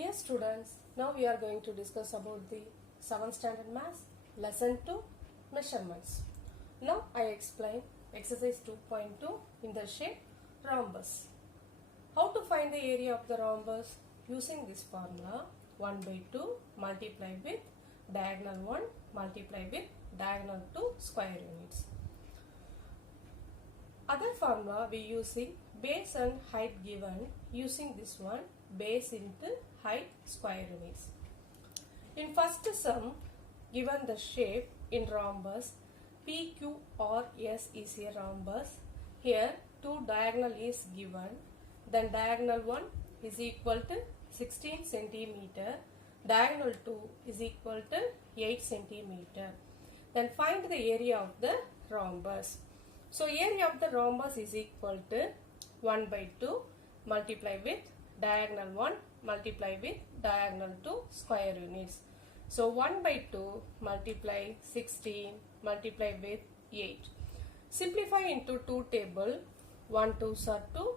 Dear students, now we are going to discuss about the 7th standard maths lesson 2 measurements. Now I explain exercise 2.2 in the shape rhombus. How to find the area of the rhombus? Using this formula 1 by 2 multiplied with diagonal 1 multiplied with diagonal 2 square units. Other formula we using base and height given, using this one base into height square units. In first sum, given the shape in rhombus, PQRS is a rhombus. Here two diagonal is given, then diagonal 1 is equal to 16 centimeter, diagonal 2 is equal to 8 centimeter. Then find the area of the rhombus. So area of the rhombus is equal to 1 by 2 multiplied with diagonal 1 multiplied with diagonal 2 square units. So 1 by 2 multiply 16 multiplied with 8. Simplify into 2 table. 1 2s are 2,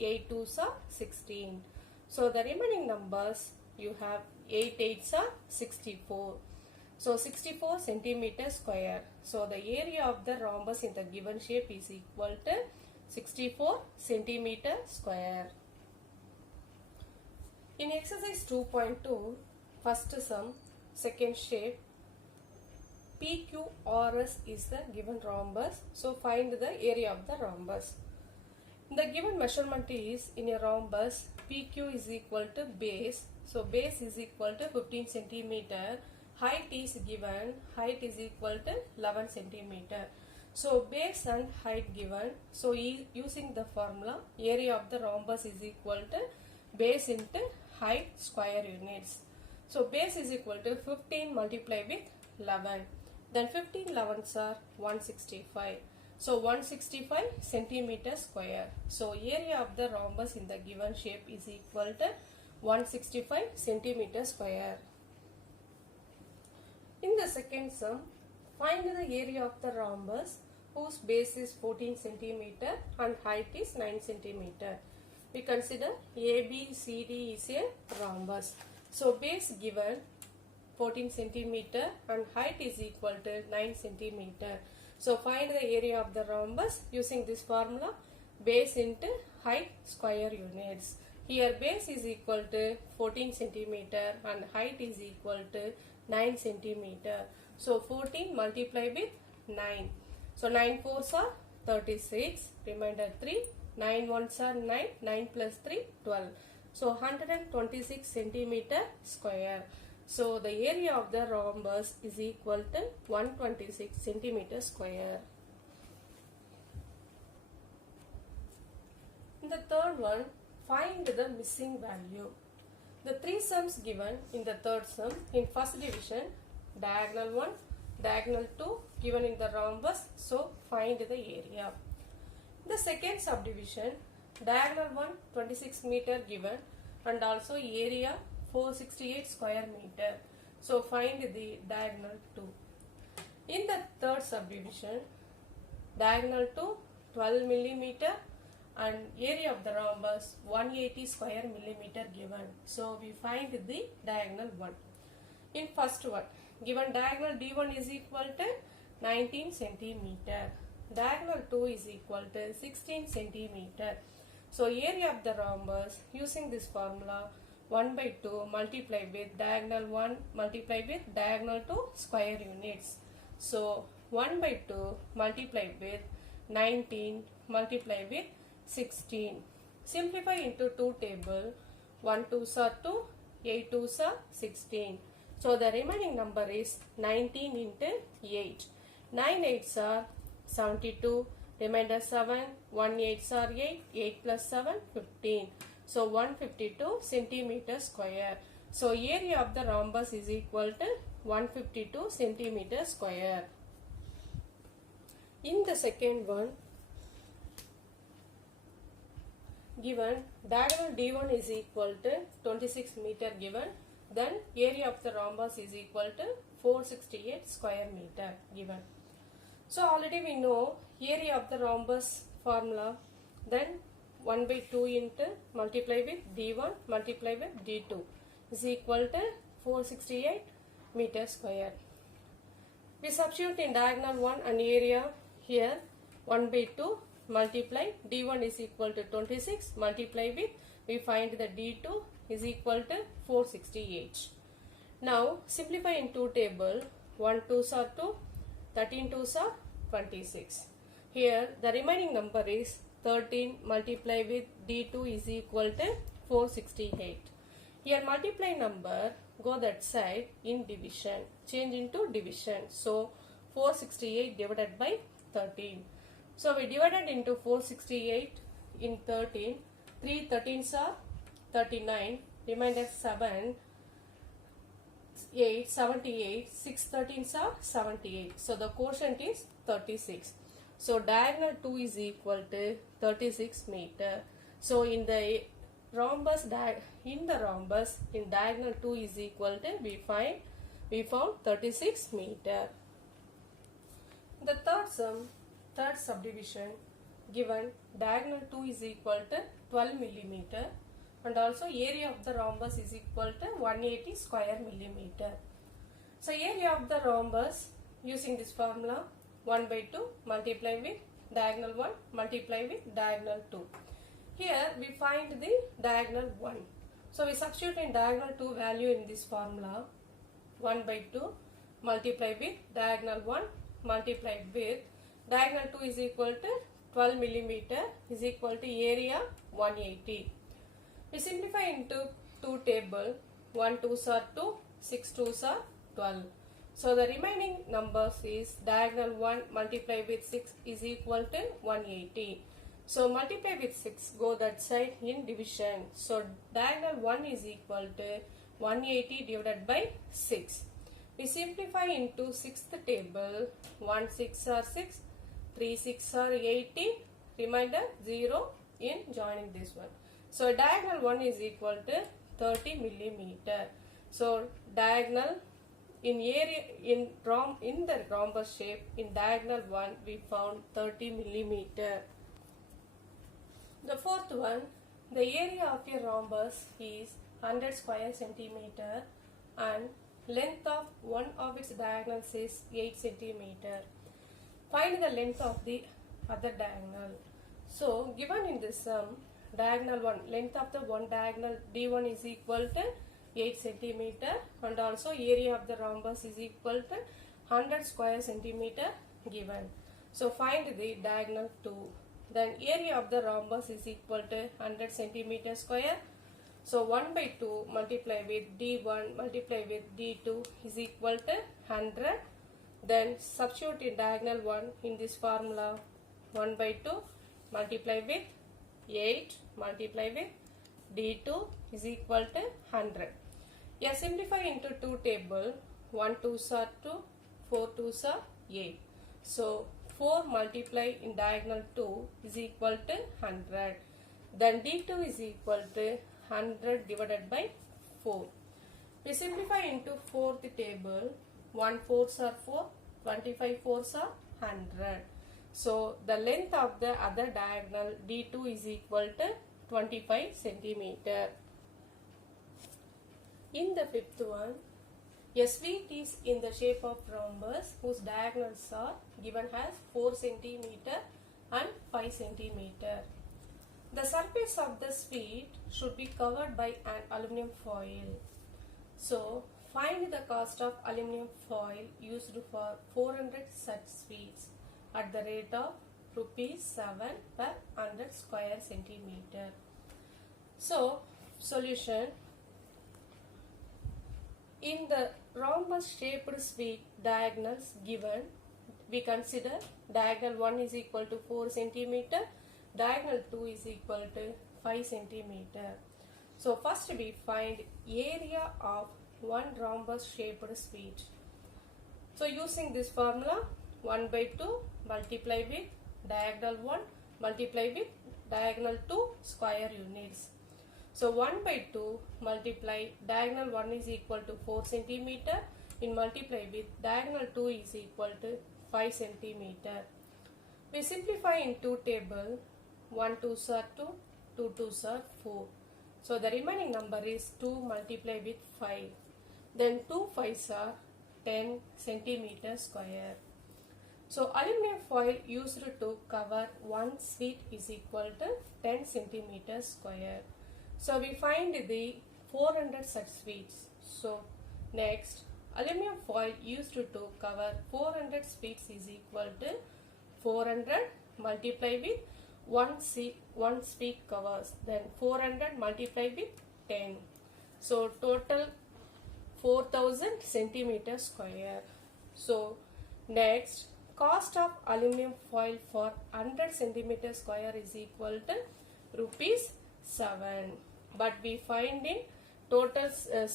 8 2s are 16. So the remaining numbers you have 8 8s are 64. So 64 centimeter square. So the area of the rhombus in the given shape is equal to 64 centimeter square. In exercise 2.2, first sum, second shape, PQRS is the given rhombus. So find the area of the rhombus. The given measurement is in a rhombus, PQ is equal to base. So base is equal to 15 centimeter. Height is given, height is equal to 11 centimeter. So base and height given. So using the formula, area of the rhombus is equal to base into height square units. So base is equal to 15 multiplied with 11. Then 15 11s are 165. So 165 centimeter square. So area of the rhombus in the given shape is equal to 165 centimeter square. In the second sum, find the area of the rhombus whose base is 14 centimeter and height is 9 centimeter. We consider ABCD is a rhombus. So base given 14 centimeter and height is equal to 9 centimeter. So find the area of the rhombus using this formula, base into height square units. Here base is equal to 14 centimeter and height is equal to 9 centimeter. So 14 multiplied with 9. So 9 4s are 36, remainder 3, 9 1s are 9, 9 plus 3, 12. So 126 centimeter square. So the area of the rhombus is equal to 126 centimeter square. In the third one, find the missing value. The three sums given in the third sum, in first division, diagonal 1, diagonal 2 given in the rhombus, so find the area. The second subdivision, diagonal 1 26 meter given and also area 468 square meter, so find the diagonal 2. In the third subdivision, diagonal 2 12 millimeter and area of the rhombus 180 square millimeter given, so we find the diagonal 1. In first one, given diagonal D1 is equal to 19 centimeter, diagonal 2 is equal to 16 centimeter. So area of the rhombus using this formula 1 by 2 multiplied with diagonal 1 multiplied with diagonal 2 square units. So 1 by 2 multiplied with 19 multiplied with 16. Simplify into 2 table. 1 2s are 2, 8 2s are 16. So the remaining number is 19 into 8. 9 8s are 72. Remainder 7. 1 8s are 8. 8 plus 7 15. So 152 centimeter square. So area of the rhombus is equal to 152 centimeter square. In the second one, given diagonal D1 is equal to 26 meter given, then area of the rhombus is equal to 468 square meter given. So already we know area of the rhombus formula, then 1 by 2 into multiply with D1 multiply with D2 is equal to 468 meter square. We substitute in diagonal 1 and area here 1 by 2 multiply d1 is equal to 26 multiply with we find the d2 is equal to 468. Now simplify in two table 1 2s are 2, 13 2s are 26. Here the remaining number is 13 multiply with d2 is equal to 468. Here multiply number go that side in division, change into division. So 468 divided by 13. So we divided into 468 in 13. 3 13s are 39. Remainder 7, 8, 78. 6 13s are 78. So the quotient is 36. So diagonal 2 is equal to 36 meter. So in the rhombus in diagonal 2 is equal to we found 36 meter. The third subdivision given diagonal 2 is equal to 12 millimeter and also area of the rhombus is equal to 180 square millimeter. So area of the rhombus using this formula 1 by 2 multiply with diagonal 1 multiply with diagonal 2. Here we find the diagonal 1. So we substitute in diagonal 2 value in this formula 1 by 2 multiply with diagonal 1 multiply with diagonal 2 is equal to 12 millimeter is equal to area 180. We simplify into two table 1 2s are 2, 6 2s are 12. So the remaining numbers is diagonal 1 multiply with 6 is equal to 180. So multiply with 6 go that side in division. So diagonal 1 is equal to 180 divided by 6. We simplify into sixth table 1 6 are 6, 3 6 are 80, remainder 0 in joining this one. So diagonal 1 is equal to 30 millimeter. So diagonal in area in the rhombus shape in diagonal 1 we found 30 millimeter. The fourth one, the area of a rhombus is 100 square centimeter and length of one of its diagonals is 8 centimeter. Find the length of the other diagonal. So given in this sum, diagonal 1, length of the one diagonal d1 is equal to 8 centimeter and also area of the rhombus is equal to 100 square centimeter given. So find the diagonal 2. Then area of the rhombus is equal to 100 centimeter square. So 1 by 2 multiply with d1 multiply with d2 is equal to 100. Then substitute in diagonal 1 in this formula 1 by 2 multiply with 8 multiply with d2 is equal to 100. Yeah, simplify into two table 1 2s are 2, 4 2s are 8. So 4 multiply in diagonal 2 is equal to 100. Then d2 is equal to 100 divided by 4. We simplify into fourth table 1 4s are 4, 25 4s are 100. So the length of the other diagonal d2 is equal to 25 centimeter. In the fifth one, a sweet is in the shape of rhombus whose diagonals are given as 4 centimeter and 5 centimeter. The surface of the sweet should be covered by an aluminum foil. So find the cost of aluminum foil used for 400 such sweets at the rate of ₹7 per 100 square centimeter. So solution, in the rhombus shaped sweet diagonals given, we consider diagonal 1 is equal to 4 centimeter, diagonal 2 is equal to 5 centimeter. So first we find area of one rhombus shaped sweet. So using this formula 1 by 2 multiply with diagonal 1 multiply with diagonal 2 square units. So 1 by 2 multiply diagonal 1 is equal to 4 centimeter in multiply with diagonal 2 is equal to 5 centimeter. We simplify in two table 1 2s are 2, 2 2s are 4. So the remaining number is 2 multiplied with 5. Then 2 5s are 10 centimeter square. So aluminum foil used to cover one sheet is equal to 10 centimeter square. So we find the 400 such sheets. So next, aluminum foil used to cover 400 sheets is equal to 400 multiplied with one sheet covers. Then 400 multiplied with 10. So total 4000 centimeter square. So next, cost of aluminum foil for 100 centimeter square is equal to rupees 7. But we find in total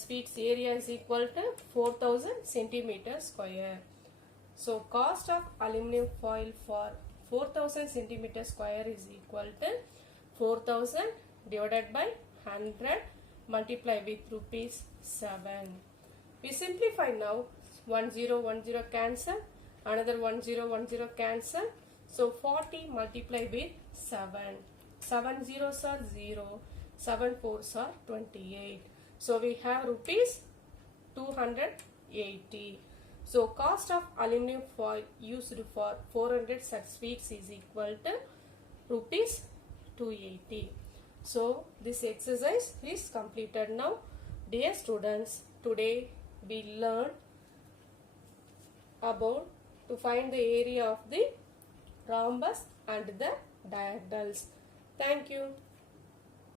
sheets area is equal to 4000 centimeter square. So cost of aluminum foil for 4000 centimeter square is equal to 4000 divided by 100 multiplied with rupees 7. We simplify now. 1010 cancel, another 1010 cancel. So 40 multiplied with 7. 7 zeros are 0, 7 fours are 28. So we have rupees 280. So cost of aluminum foil used for 400 such sheets is equal to rupees 280. So this exercise is completed now. Dear students, today we learned about to find the area of the rhombus and the diagonals. Thank you.